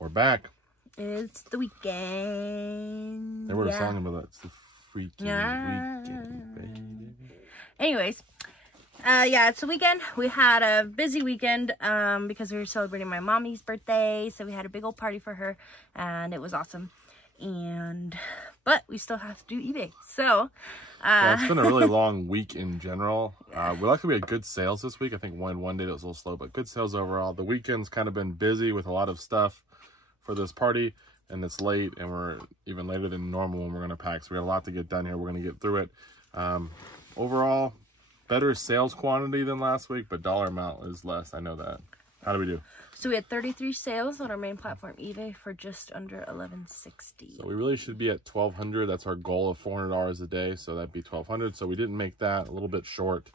We're back. It's the weekend. They wrote a song about that. It's the freaking weekend, baby. Anyways, it's the weekend. We had a busy weekend because we were celebrating my mommy's birthday. So we had a big old party for her and it was awesome. But we still have to do eBay. So, yeah, it's been a really long week in general. We had good sales this week. I think one day that was a little slow, but good sales overall. The weekend's kind of been busy with a lot of stuff for this party, and it's late, and we're even later than normal when we're going to pack. So we got a lot to get done here. We're going to get through it. Overall, better sales quantity than last week, but dollar amount is less. I know that. How do we do? So we had 33 sales on our main platform eBay for just under $11.60. So we really should be at $1,200. That's our goal of $400 a day. So that'd be $1,200. So we didn't make that, a little bit short,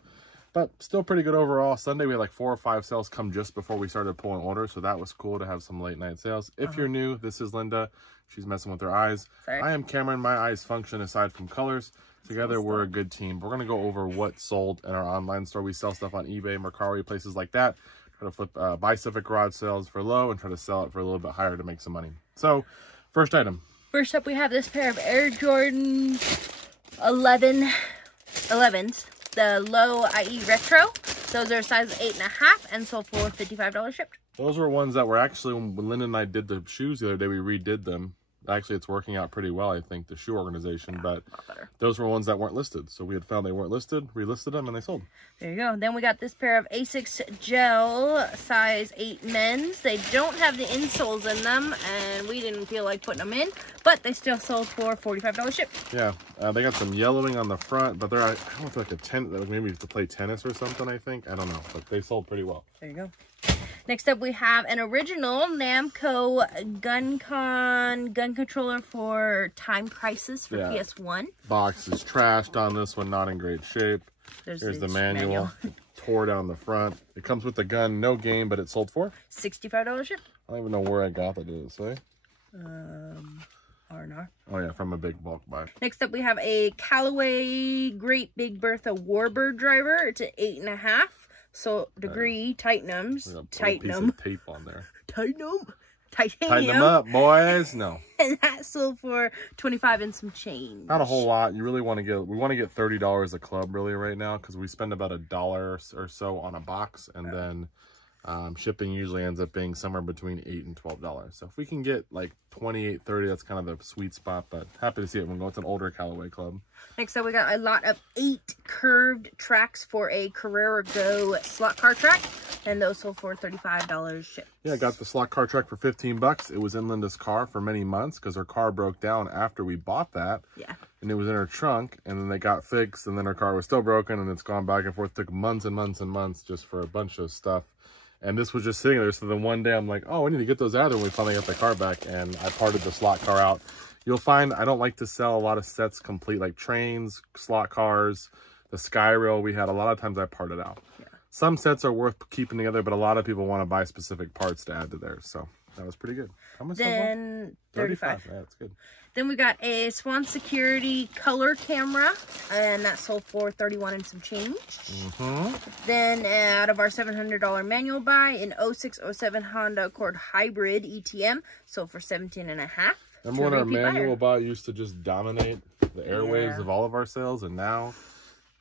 but still pretty good overall. Sunday we had like 4 or 5 sales come just before we started pulling orders. So that was cool to have some late night sales. If you're new, this is Linda. She's messing with her eyes. Sorry. I am Cameron. My eyes function aside from colors. Together we're a good team. We're going to go over what sold in our online store. We sell stuff on eBay, Mercari, places like that. Try to flip, buy stuff at garage sales for low and try to sell it for a little bit higher to make some money. So, first item. First up, we have this pair of Air Jordan 11s, the low IE Retro. Those are size 8.5 and sold for $55 shipped. Those were ones that were actually, when Linda and I did the shoes the other day, we redid them. Actually, it's working out pretty well, I think, the shoe organization, but those were ones that weren't listed. So we had found they weren't listed, relisted them, and they sold. There you go. Then we got this pair of Asics Gel, size 8 men's. They don't have the insoles in them, and we didn't feel like putting them in, but they still sold for $45 shipped. Yeah, they got some yellowing on the front, but they're, I don't know if like maybe to play tennis or something, I think. I don't know, but they sold pretty well. There you go. Next up, we have an original Namco Guncon gun controller for Time Crisis for PS1. Box is trashed on this one, not in great shape. Here's the manual. Tore down the front. It comes with the gun, no game, but it sold for $65 shipped. I don't even know where I got that. Did it say? R&R. Oh yeah, from a big bulk buy. Next up, we have a Callaway Great Big Bertha Warbird driver. It's an 8.5. So degree tightenums, tighten them. Tape on there. Tighten them. Titanium. Tighten them up, boys. No. And that sold for $25 and some change. Not a whole lot. You really want to get. We want to get $30 a club really right now because we spend about $1 or so on a box, and then shipping usually ends up being somewhere between $8 and $12. So if we can get like 28, 30, that's kind of the sweet spot. But happy to see it when we go. It's an older Callaway club. Next up, we got a lot of 8 curved tracks for a Carrera Go slot car track, and those sold for $35 shipped. Yeah, I got the slot car track for $15. It was in Linda's car for many months because her car broke down after we bought that. Yeah. And it was in her trunk, and then they got fixed, and then her car was still broken, and it's gone back and forth. It took months and months and months just for a bunch of stuff. And this was just sitting there. So then one day I'm like, oh, we need to get those out. And we finally got the car back, and I parted the slot car out. You'll find I don't like to sell a lot of sets complete, like trains, slot cars, the Skyrail we had. A lot of times I parted out. Yeah. Some sets are worth keeping together, but a lot of people want to buy specific parts to add to theirs. So that was pretty good. How much? Then $35. Yeah, that's good. Then we got a Swan Security color camera, and that sold for $31 and some change. Then out of our $700 manual buy, an 0607 Honda Accord Hybrid ETM sold for $17.5. Remember when our manual buy used to just dominate the airwaves of all of our sales, and now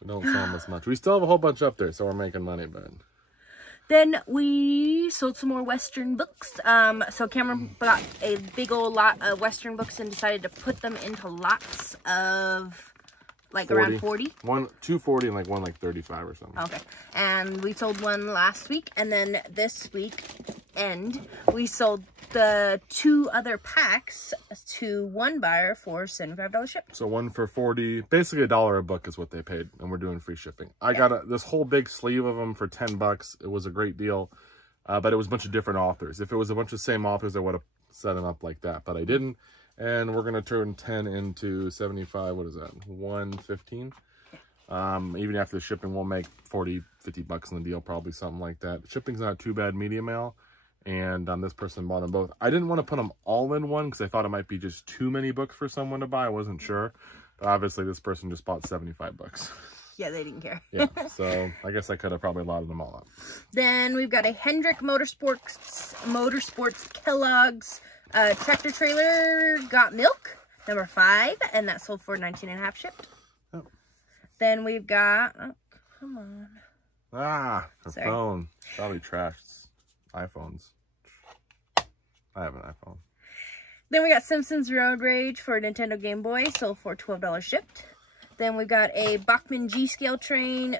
we don't sell them as much. We still have a whole bunch up there, so we're making money, but... Then we sold some more Western books. So Cameron bought a big old lot of Western books and decided to put them into lots of like 40. Around 40. 240 and like one like 35 or something. Okay. And we sold one last week, and then this week we sold the 2 other packs to one buyer for $75 shipped. So one for 40, basically $1 a book is what they paid, and we're doing free shipping. I got this whole big sleeve of them for $10. It was a great deal, but it was a bunch of different authors. If it was a bunch of same authors, I would have set them up like that, but I didn't. And we're gonna turn 10 into 75. What is that? 115. Even after the shipping, we'll make 40, 50 bucks in the deal, probably something like that. Shipping's not too bad, medium mail. And this person bought them both. I didn't want to put them all in one because I thought it might be just too many books for someone to buy. I wasn't sure. But obviously, this person just bought 75 bucks. Yeah, they didn't care. Yeah, so I guess I could have probably lotted them all up. Then we've got a Hendrick Motorsports Kellogg's tractor trailer got milk, number 5, and that sold for $19.50 shipped. Oh. Then we've got, oh, come on. Ah, her phone. Probably trashed iPhones. I have an iPhone. Then we got Simpsons Road Rage for Nintendo Game Boy, sold for $12 shipped. Then we've got a Bachmann G-Scale train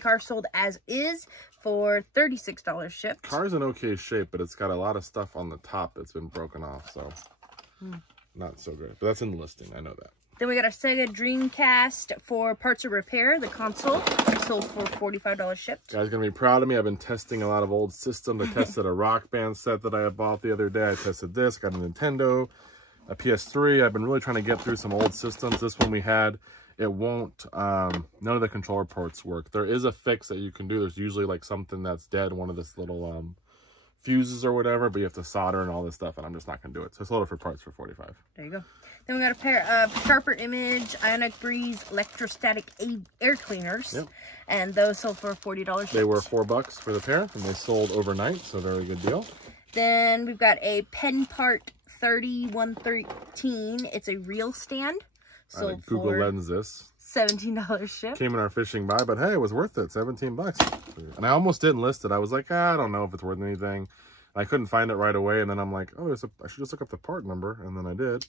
car sold as is for $36 shipped. Car's in okay shape, but it's got a lot of stuff on the top that's been broken off, so not so good. But that's in the listing, I know that. Then we got a Sega Dreamcast for parts of repair, the console, sold for $45 shipped. Guys gonna be proud of me. I've been testing a lot of old systems. I tested a Rock Band set that I bought the other day. I tested this, got a Nintendo, a PS3. I've been really trying to get through some old systems. This one we had, it won't, none of the controller ports work. There is a fix that you can do. There's usually like something that's dead, one of this little fuses or whatever, but you have to solder and all this stuff, and I'm just not gonna do it. So I sold it for parts for $45. There you go. Then we got a pair of Sharper Image Ionic Breeze electrostatic air cleaners, and those sold for $40. They were $4 for the pair, and they sold overnight, so very good deal. Then we've got a Pen Part 3113. It's a reel stand. Sold Google for Lens this. $17 shipped. Came in our fishing buy, but hey, it was worth it. $17. And I almost didn't list it. I was like, I don't know if it's worth anything. I couldn't find it right away, and then I'm like, oh, I should just look up the part number, and then I did.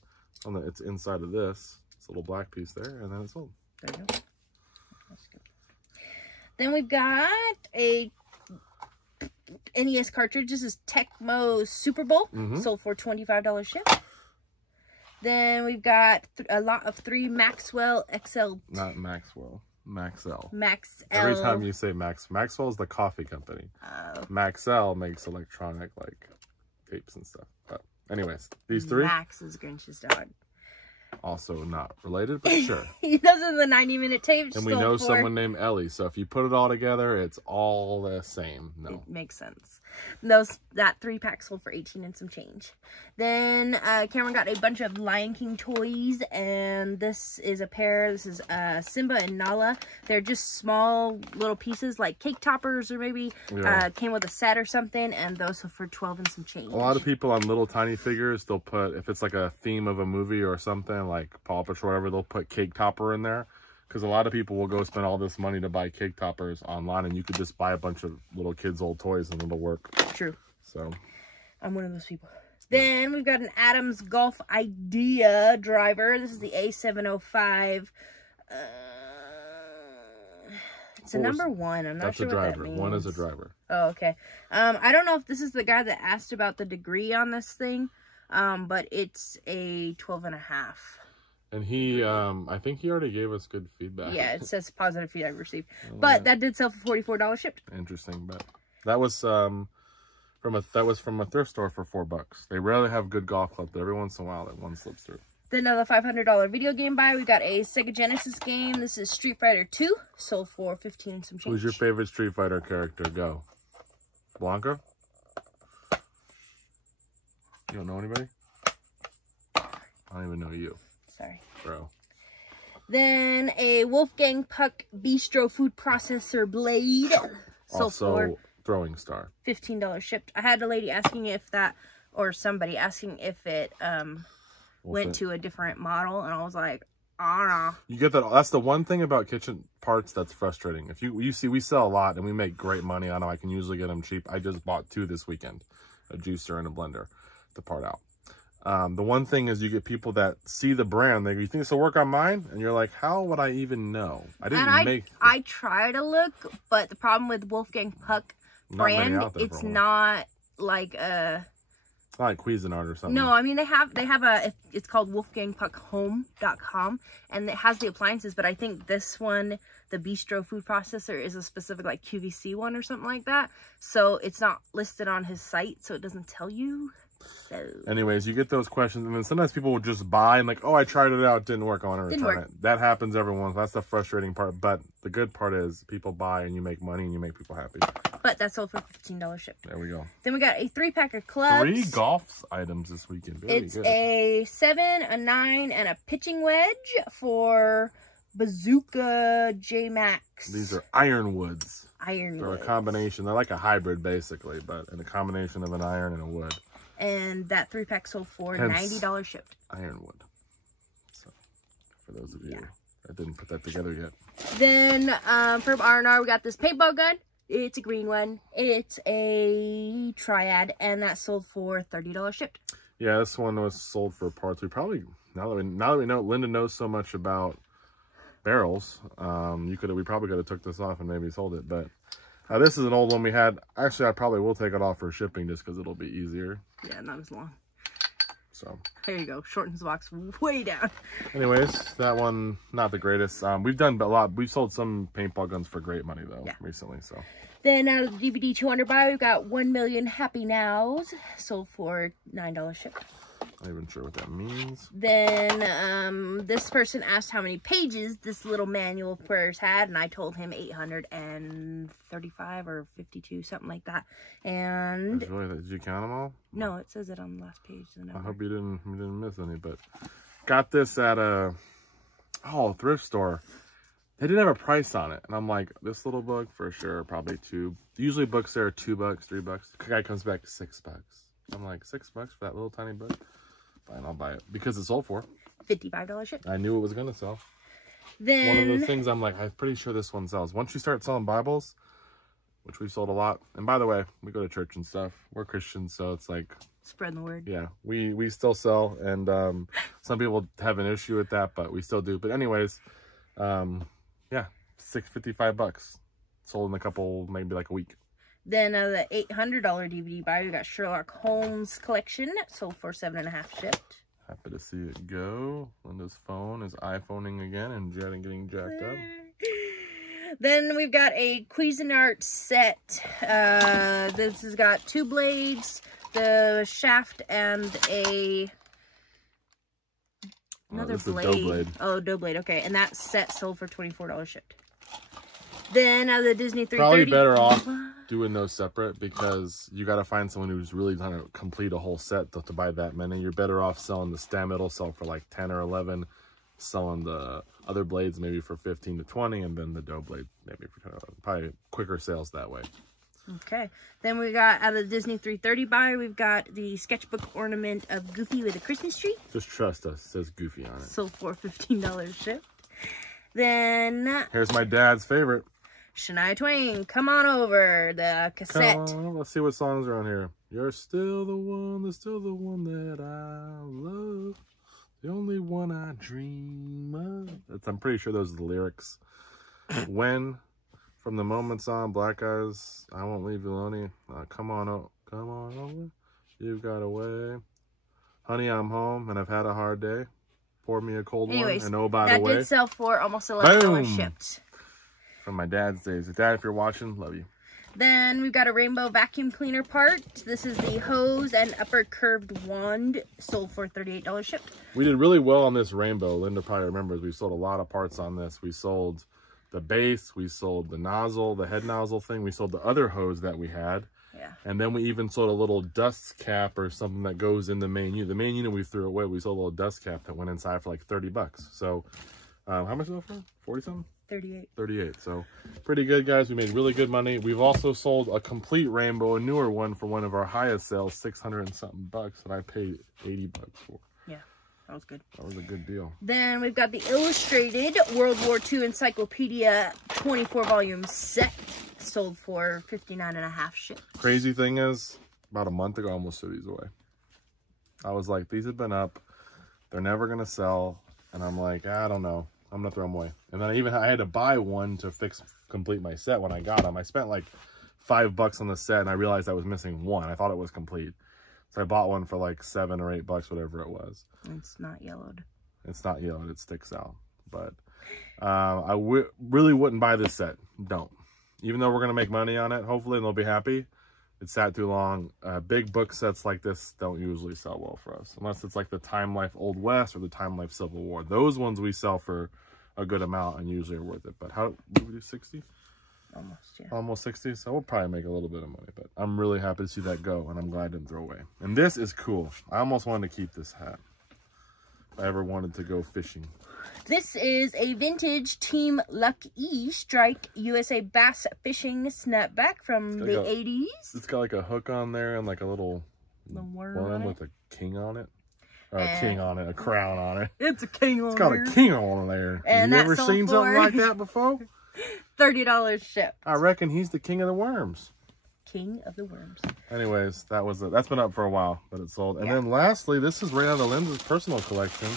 It's inside of this. It's a little black piece there, and then it's sold. There you go. That's good. Then we've got a NES cartridge. This is Tecmo Super Bowl. Sold for $25 shipped. Then we've got a lot of 3 Maxwell XL. Not Maxwell. Maxell. Maxell. Every time you say Maxwell's the coffee company. Oh. Maxell makes electronic, like, tapes and stuff. But anyways, these 3. Max is Grinch's dog. Also not related, but sure. He does in the 90-minute tapes. And we know someone named Ellie, so if you put it all together, it's all the same. No. It makes sense. That 3-pack sold for $18 and some change. Then Cameron got a bunch of Lion King toys, and this is a pair. This is Simba and Nala. They're just small little pieces, like cake toppers, or maybe came with a set or something, and those sold for $12 and some change. A lot of people on little tiny figures, they'll put, if it's like a theme of a movie or something, like Paw Patrol or whatever, they'll put cake topper in there. Because a lot of people will go spend all this money to buy cake toppers online, and you could just buy a bunch of little kids' old toys and it'll work. True. So I'm one of those people. Then we've got an Adams Golf Idea driver. This is the A705. It's a number 1. I'm not sure what that means. 1 is a driver. Oh, okay. I don't know if this is the guy that asked about the degree on this thing, but it's a 12.5. And he, I think he already gave us good feedback. Yeah, it says positive feedback received. But that did sell for $44 shipped. Interesting, but that was from a thrift store for $4. They rarely have good golf clubs, but every once in a while that one slips through. Then another $500 video game buy. We got a Sega Genesis game. This is Street Fighter 2. Sold for $15 and some change. Who's your favorite Street Fighter character? Go. Blanca? You don't know anybody? I don't even know you. Sorry. Bro. Then a Wolfgang Puck Bistro food processor blade. Sold for throwing star. $15 shipped. I had a lady asking if that, or somebody asking if it went to a different model, and I was like, I don't know. You get that. That's the one thing about kitchen parts that's frustrating. If you see, we sell a lot and we make great money on them. I can usually get them cheap. I just bought 2 this weekend, a juicer and a blender to part out. The one thing is you get people that see the brand, they go, you think this will work on mine? And you're like, how would I even know? I try to look, but the problem with Wolfgang Puck brand, it's not like a... It's not like Cuisinart or something. No, I mean, they have it's called wolfgangpuckhome.com, and it has the appliances, but I think this one, the Bistro food processor, is a specific like QVC one or something like that. So it's not listed on his site, so it doesn't tell you. So anyways, you get those questions, and then sometimes people will just buy and like, oh, I tried it out, didn't work, I want to return it. That happens every once. That's the frustrating part, but the good part is people buy and you make money and you make people happy. But that's sold for $15 shipped. There we go. Then we got a 3-pack of clubs. 3 golf items this weekend. Very good. A 7, a 9, and a pitching wedge for Bazooka J-Max. These are Ironwoods. Ironwood. They're a combination. They're like a hybrid, basically, but in a combination of an iron and a wood. And that 3-pack sold for $90 shipped. Ironwood. So, for those of you that didn't put that together yet. Then from R&R, we got this paintball gun. It's a green one. It's a triad, and that sold for $30 shipped. Yeah, this one was sold for parts. We probably, now that we know, Linda knows so much about barrels, we probably could have took this off and maybe sold it, but this is an old one we had. Actually, I probably will take it off for shipping just because it'll be easier. Yeah, not as long. So there you go, shortens the box way down. Anyways, that one not the greatest. We've done a lot. We've sold some paintball guns for great money though recently. So then out of the DVD 200 buy, we've got 1 Million Happy Nows, sold for $9 shipped. Not even sure what that means. Then this person asked how many pages this little manual of prayers had, and I told him 835 or 52, something like that. And really, did you count them all? No, it says it on the last page. I hope you didn't miss any. But got this at a thrift store. They didn't have a price on it, and I'm like, this little book for sure, probably $2. Usually books there are $2, $3. The guy comes back $6. I'm like, $6 for that little tiny book? Fine, I'll buy it because it sold for $55 ship. I knew it was gonna sell. Then one of those things I'm like, I'm pretty sure this one sells. Once you start selling Bibles, which we've sold a lot, and by the way, we go to church and stuff. We're Christians, so it's like spreading the word. Yeah, we still sell, and some people have an issue with that, but we still do. But anyways, yeah, $55 sold in a couple, maybe like a week. Then the $800 DVD buy, we got Sherlock Holmes collection, sold for $7.50 shipped. Happy to see it go. Linda's phone is iPhoning again and getting jacked up. Then we've got a Cuisinart Set. This has got 2 blades, the shaft, and another blade. Dough blade. Oh, dough blade. Okay, and that set sold for $24 shipped. Then the Disney 330. Probably better off doing those separate because you got to find someone who's really trying to complete a whole set to buy that many. You're better off selling the stem. It'll sell for like 10 or 11. Selling the other blades maybe for 15 to 20, and then the dough blade maybe for 10 or 11. Probably quicker sales that way. Okay. Then we got out of the Disney 330 buy, we've got the sketchbook ornament of Goofy with a Christmas tree. Just trust us. It says Goofy on it. Sold for $15 shipped. Then here's my dad's favorite. Shania Twain, Come On Over, the cassette. Come on, let's see what songs are on here. You're still the one that I love. The only one I dream of. I'm pretty sure those are the lyrics. When, from the moments on, Black Eyes, I Won't Leave You Lonely. Come on over. You've got a way. Honey, I'm home and I've had a hard day. Pour me a cold one. And oh, by the way, that did sell for almost $11 shipped. From my dad's days. Dad, if you're watching, love you. Then we've got a rainbow vacuum cleaner part. This is the hose and upper curved wand, sold for $38 shipped. We did really well on this rainbow. Linda probably remembers we sold a lot of parts on this. We sold the base, we sold the nozzle, the head nozzle thing. We sold the other hose that we had. Yeah. And then we even sold a little dust cap or something that goes in the main unit. The main unit we threw away. We sold a little dust cap that went inside for like $30. So how much was that for? 40 something? 38. So pretty good, guys. We made really good money. We've also sold a complete rainbow, a newer one, for one of our highest sales, 600 and something bucks, that I paid $80 for. Yeah, that was good. That was a good deal. Then we've got the illustrated World War II Encyclopedia 24 volume set, sold for $59.50 shipped. Crazy thing is, about a month ago, I almost threw these away. I was like, these have been up, they're never gonna sell, and I'm like, I don't know. I'm gonna throw them away. And then I had to buy one to complete my set when I got them. I spent like $5 on the set, and I realized I was missing one. I thought it was complete, so I bought one for like $7 or $8, whatever it was. It's not yellowed. It's not yellowed. It sticks out. But I really wouldn't buy this set. Don't. Even though we're gonna make money on it, hopefully, and they'll be happy. It sat too long. Big book sets like this don't usually sell well for us, unless it's like the Time Life Old West or the Time Life Civil War. Those ones we sell for a good amount and usually are worth it. But how did we do? 60? Almost, yeah. Almost 60. So we'll probably make a little bit of money. But I'm really happy to see that go, and I'm glad I didn't throw away. And this is cool. I almost wanted to keep this hat if I ever wanted to go fishing. This is a vintage Team Lucky Strike USA Bass Fishing Snapback from the 80s. It's got like a hook on there and like a little worm with a king on it. Or a king on it, a crown on it. It's a king on it. It's got a king on there. And you ever seen something like that before? $30 shipped. I reckon he's the king of the worms. King of the worms. Anyways, that's been up for a while, but it sold. And then lastly, this is right out of Linda's personal collection.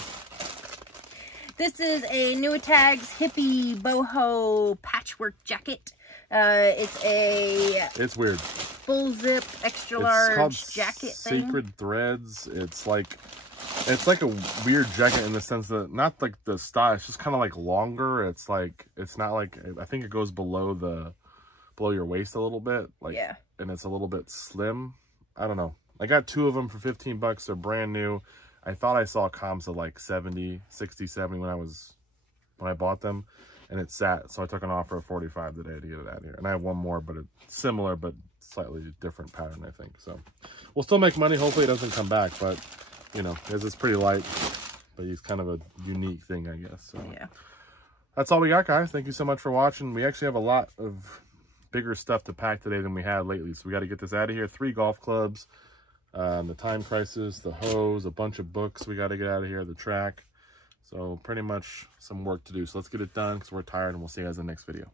This is a New Tags Hippie Boho Patchwork Jacket. It's weird. Full zip, extra large jacket thing. Sacred Threads. It's like a weird jacket in the sense that not like the style. It's just kind of like longer. It's not like, I think it goes below your waist a little bit. Like, yeah. And it's a little bit slim. I don't know. I got 2 of them for 15 bucks. They're brand new. I thought I saw comps of like 70 when I bought them, and it sat. So I took an offer of 45 today to get it out of here. And I have one more, but it's similar, but slightly different pattern, I think. So we'll still make money. Hopefully it doesn't come back, but you know, because it's pretty light, but he's kind of a unique thing, I guess. So yeah, that's all we got, guys. Thank you so much for watching. We actually have a lot of bigger stuff to pack today than we had lately, so we got to get this out of here. 3 golf clubs, the Time Crisis, the hose, a bunch of books we got to get out of here, the track. So pretty much some work to do. So let's get it done because we're tired, and we'll see you guys in the next video.